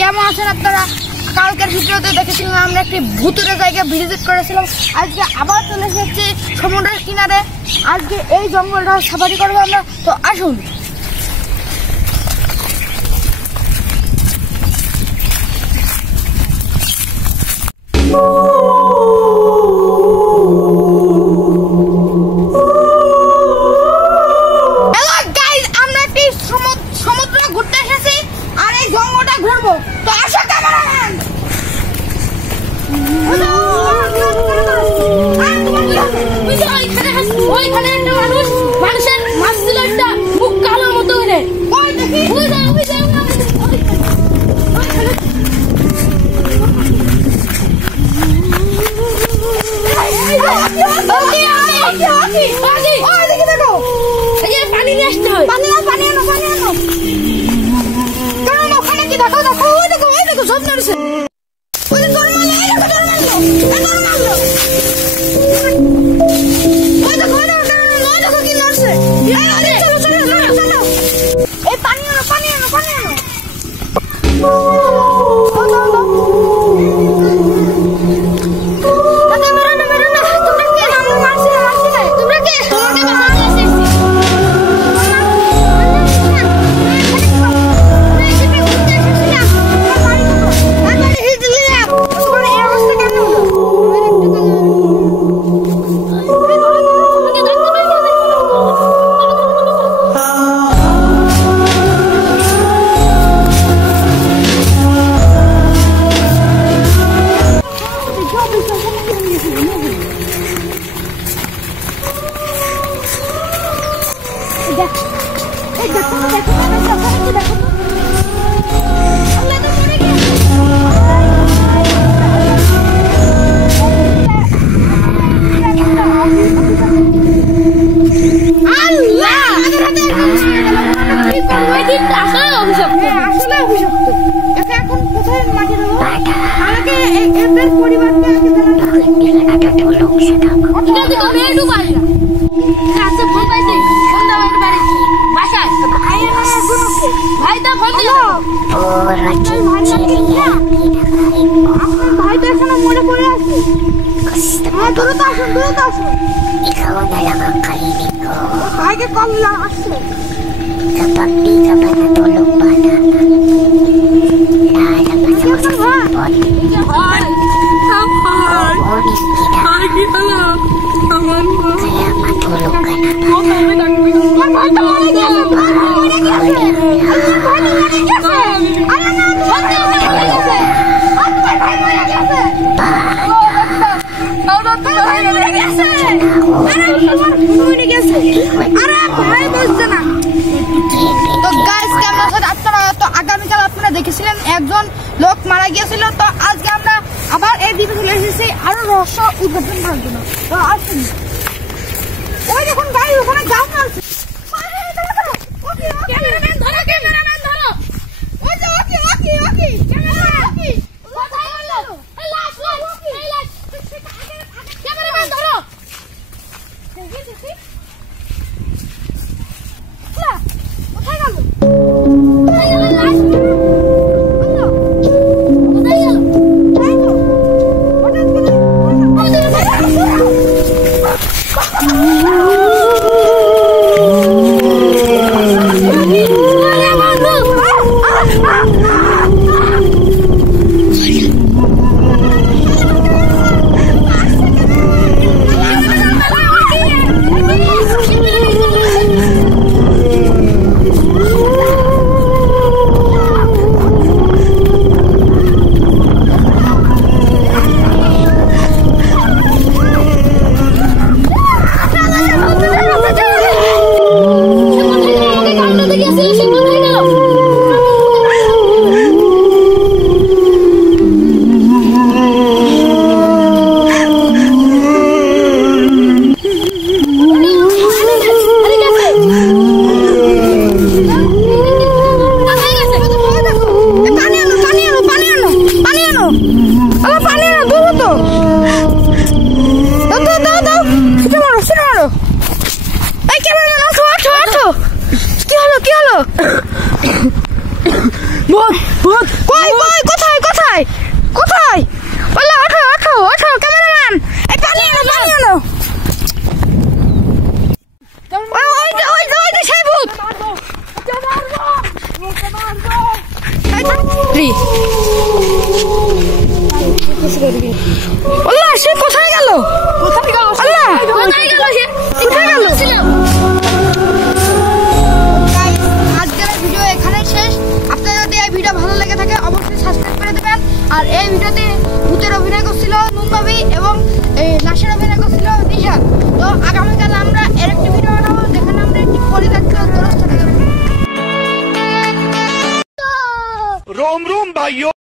কেমন আছেন আপনারা? কালকের ভিডিওতে দেখেছিলাম আমরা একটি ভুতুরে জায়গা ভিজিট করেছিলাম। আজকে আবার চলে এসেছি সমুদ্রের কিনারে। আজকে এই জঙ্গলটা সাফারি করবো আমরা, তো আসুন। আগামীকাল আপনারা দেখেছিলেন একজন লোক মারা গিয়েছিল। তো আজকে আমরা আবার এই দ্বীপে চলে এসেছি আরো রহস্য উদ্ঘাটন করার জন্য। তো আসুন, ওই দেখুন গাড়ি ওখানে যাও না। ভূত ভূত কই কই কোথায় কোথায় কোথায় ওলা ওঠো ওঠো ওঠো ক্যামেরাম্যান এই পানি আনো ওই যে সেই ভূত ওলা সে কোথায় গেল আল্লাহ কোথায় গেল সে কোথায় গেল আজকের ভিডিও এখানে শেষ। আপনাদের যদি এই ভিডিও ভালো লেগে থাকে অবশ্যই সাবস্ক্রাইব করে দেবেন। আর এই ভিডিওতে ভূতের অভিনয় করছিল নুনবাবি এবং লাশের অভিনয় করছিল দিশা। তো আগামীকাল আমরা এর একটি ভিডিও বানাবো যেখানে আমরা একটি পরিত্যক্ত গোরস্থানে যাব। रोम रोम भाइयों।